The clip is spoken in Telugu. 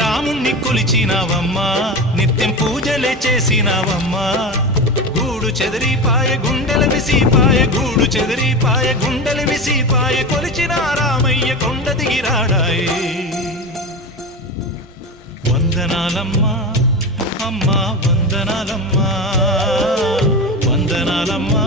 రాముణ్ణి కొలిచినావమ్మా నిత్యం పూజలే చేసినావమ్మా గూడు చెదిరిపాయ గుండెల విసిపాయ గూడు చెదిరిపాయ గుండెల విసిపాయ కొలిచిన రామయ్య కొండ దిగిరాడాయే వందనాలమ్మా అమ్మా వందనాలమ్మా వందనాలమ్మా